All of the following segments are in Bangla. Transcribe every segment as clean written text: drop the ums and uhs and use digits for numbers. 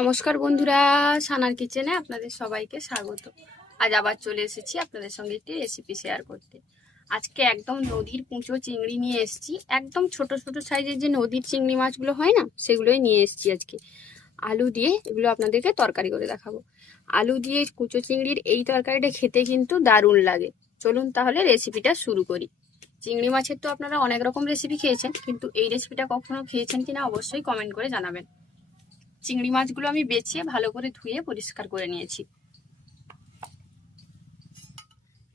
নমস্কার বন্ধুরা, সানার কিচেনে আপনাদের সবাইকে স্বাগত। আজ আবার চলে এসেছি আপনাদের সঙ্গে একটি রেসিপি শেয়ার করতে। আজকে একদম নদীর পুঁচো চিংড়ি নিয়ে এসেছি। একদম ছোট ছোট সাইজের যে নদীর চিংড়ি মাছগুলো হয় না, সেগুলোই নিয়ে এসেছি আজকে। আলু দিয়ে এগুলো আপনাদেরকে তরকারি করে দেখাবো। আলু দিয়ে কুচো চিংড়ির এই তরকারিটা খেতে কিন্তু দারুণ লাগে। চলুন তাহলে রেসিপিটা শুরু করি। চিংড়ি মাছের তো আপনারা অনেক রকম রেসিপি খেয়েছেন, কিন্তু এই রেসিপিটা কখনো খেয়েছেন কিনা অবশ্যই কমেন্ট করে জানাবেন। চিংড়ি মাছগুলো আমি বেছে ভালো করে ধুয়ে পরিষ্কার করে নিয়েছি।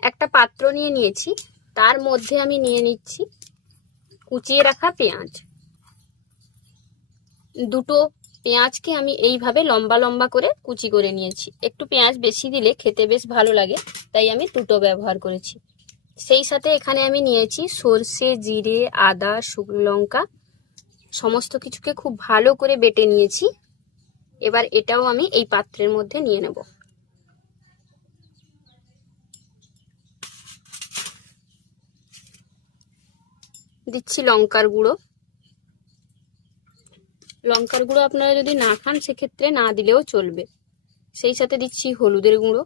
একটা পাত্র নিয়ে নিয়েছি, তার মধ্যে আমি নিয়ে নিচ্ছি কুচিয়ে রাখা পেঁয়াজ। দুটো পেঁয়াজকে আমি এইভাবে লম্বা লম্বা করে কুচি করে নিয়েছি। একটু পেঁয়াজ বেশি দিলে খেতে বেশ ভালো লাগে, তাই আমি দুটো ব্যবহার করেছি। সেই সাথে এখানে আমি নিয়েছি সর্ষে, জিরে, আদা, শুকনো লঙ্কা, সমস্ত কিছুকে খুব ভালো করে বেটে নিয়েছি। এবার এটাও আমি এই পাত্রের মধ্যে নিয়ে নেব। দিচ্ছি লঙ্কার গুঁড়ো। লঙ্কার গুঁড়ো আপনারা যদি না খান সেক্ষেত্রে না দিলেও চলবে। সেই সাথে দিচ্ছি হলুদের গুঁড়ো।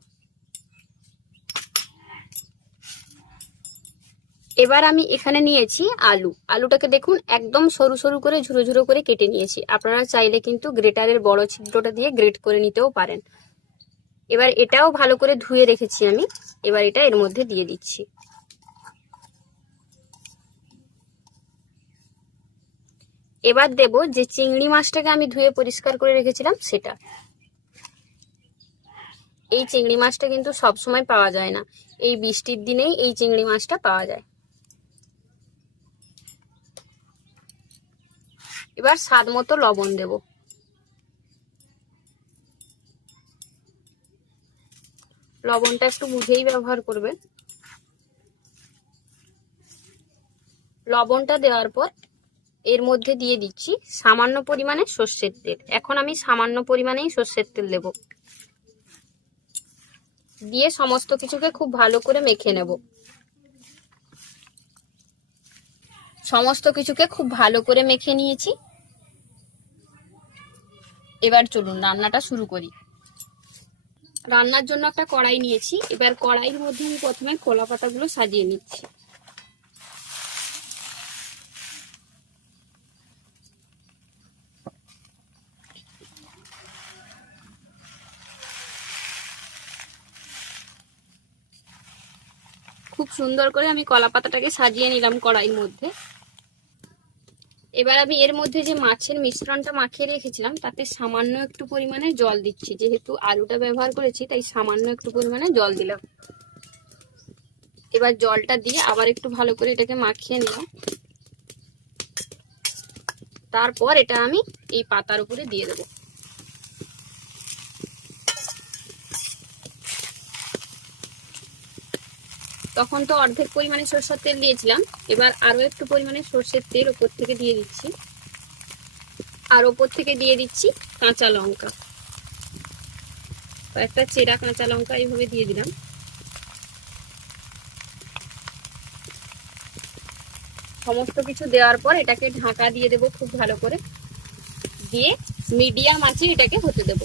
এবার আমি এখানে নিয়েছি আলু। আলুটাকে দেখুন একদম সরু সরু করে ঝুরো ঝুরো করে কেটে নিয়েছি। আপনারা চাইলে কিন্তু গ্রেটারের বড় ছিদ্রটা দিয়ে গ্রেট করে নিতেও পারেন। এবার এটাও ভালো করে ধুয়ে রেখেছি আমি। এবার এটা এর মধ্যে দিয়ে দিচ্ছি। এবার দেব যে চিংড়ি মাছটাকে আমি ধুয়ে পরিষ্কার করে রেখেছিলাম সেটা। এই চিংড়ি মাছটা কিন্তু সব সময় পাওয়া যায় না, এই বৃষ্টির দিনেই এই চিংড়ি মাছটা পাওয়া যায়। এবার স্বাদ মতো লবণ দেব। লবণটা একটু বুঝেই ব্যবহার করবেন। লবণটা দেওয়ার পর এর মধ্যে দিয়ে দিচ্ছি সামান্য পরিমাণে সর্ষের তেল। এখন আমি সামান্য পরিমাণেই সর্ষের তেল দেব। দিয়ে সমস্ত কিছুকে খুব ভালো করে মেখে নেব। সমস্ত কিছুকে খুব ভালো করে মেখে নিয়েছি। এবার চলুন রান্নাটা শুরু করি। রান্নার জন্য একটা কড়াই নিয়েছি। এবার কড়াইয়ের মধ্যে আমি প্রথমে কলা পাতাগুলো সাজিয়ে নিচ্ছি। খুব সুন্দর করে আমি কলা পাতাটাকে সাজিয়ে নিলাম কড়াইয়ের মধ্যে। এবার আমি এর মধ্যে যে মাছের মিশ্রণটা মাখিয়ে রেখেছিলাম তাতে সামান্য একটু পরিমাণে জল দিচ্ছি। যেহেতু আলুটা ব্যবহার করেছি তাই সামান্য একটু পরিমাণে জল দিলাম। এবার জলটা দিয়ে আবার একটু ভালো করে এটাকে মাখিয়ে নিলাম। তারপর এটা আমি এই পাতার উপরে দিয়ে দেব। তখন তো অর্ধেক পরিমাণে সরষের তেল দিয়েছিলাম, এবার আরো একটু পরিমাণে সরষের তেল উপর থেকে দিয়ে দিচ্ছি। আর উপর থেকে দিয়ে দিচ্ছি কাঁচা লঙ্কা। একটা চেরা কাঁচা লঙ্কা এইভাবে দিয়ে দিলাম। সমস্ত কিছু দেওয়ার পর এটাকে ঢাকা দিয়ে দেব খুব ভালো করে। দিয়ে মিডিয়াম আঁচে এটাকে হতে দেব।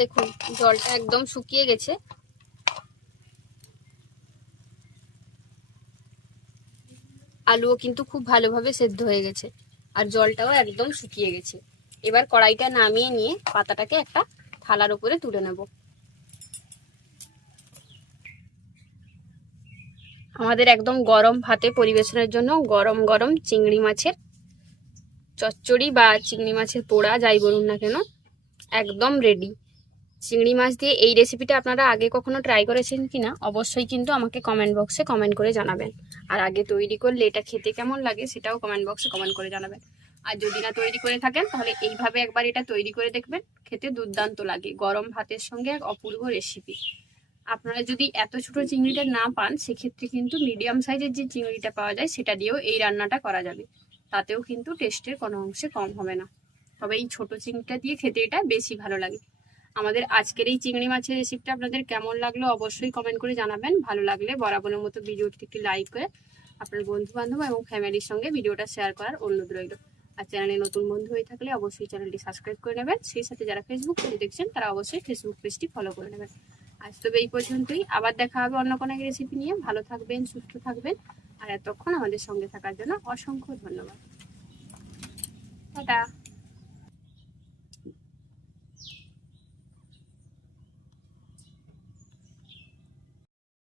দেখুন জলটা একদম শুকিয়ে গেছে। আলুও কিন্তু খুব ভালোভাবে সেদ্ধ হয়ে গেছে আর জলটাও একদম শুকিয়ে গেছে। এবার কড়াইটা নামিয়ে নিয়ে পাতাটাকে একটা থালার উপরে তুলে নেব। আমাদের একদম গরম ভাতে পরিবেশনের জন্য গরম গরম চিংড়ি মাছের চচ্চড়ি বা চিংড়ি মাছের পোড়া যাই বলুন না কেন, একদম রেডি। চিংড়ি মাছ দিয়ে এই রেসিপিটা আপনারা আগে কখনো ট্রাই করেছেন কিনা অবশ্যই কিন্তু আমাকে কমেন্ট বক্সে কমেন্ট করে জানাবেন। আর আগে তৈরি করলে এটা খেতে কেমন লাগে সেটাও কমেন্ট বক্সে কমেন্ট করে জানাবেন। আর যদি না তৈরি করে থাকেন তাহলে এইভাবে একবার এটা তৈরি করে দেখবেন, খেতে দুর্দান্ত লাগে। গরম ভাতের সঙ্গে এক অপূর্ব রেসিপি। আপনারা যদি এত ছোট চিংড়িটা না পান সেক্ষেত্রে কিন্তু মিডিয়াম সাইজের যে চিংড়িটা পাওয়া যায় সেটা দিয়েও এই রান্নাটা করা যাবে। তাতেও কিন্তু টেস্টের কোনো অংশে কম হবে না। তবে এই ছোট চিংড়িটা দিয়ে খেতে এটা বেশি ভালো লাগে। আমাদের আজকের এই চিংড়ি মাছের রেসিপিটা আপনাদের কেমন লাগলো অবশ্যই কমেন্ট করে জানাবেন। ভালো লাগলে বরাবরের মতো ভিডিওটি একটি লাইক করে আপনার বন্ধু বান্ধব এবং ফ্যামিলির সঙ্গে ভিডিওটা শেয়ার করার অনুরোধ রইল। আর চ্যানেলে নতুন বন্ধু হয়ে থাকলে অবশ্যই চ্যানেলটি সাবস্ক্রাইব করে নেবেন। সেই সাথে যারা ফেসবুক পেজ দেখছেন তারা অবশ্যই ফেসবুক পেজটি ফলো করে নেবেন। আজ তবে এই পর্যন্তই, আবার দেখা হবে অন্য কোনো রেসিপি নিয়ে। ভালো থাকবেন, সুস্থ থাকবেন, আর এতক্ষণ আমাদের সঙ্গে থাকার জন্য অসংখ্য ধন্যবাদ। টাটা।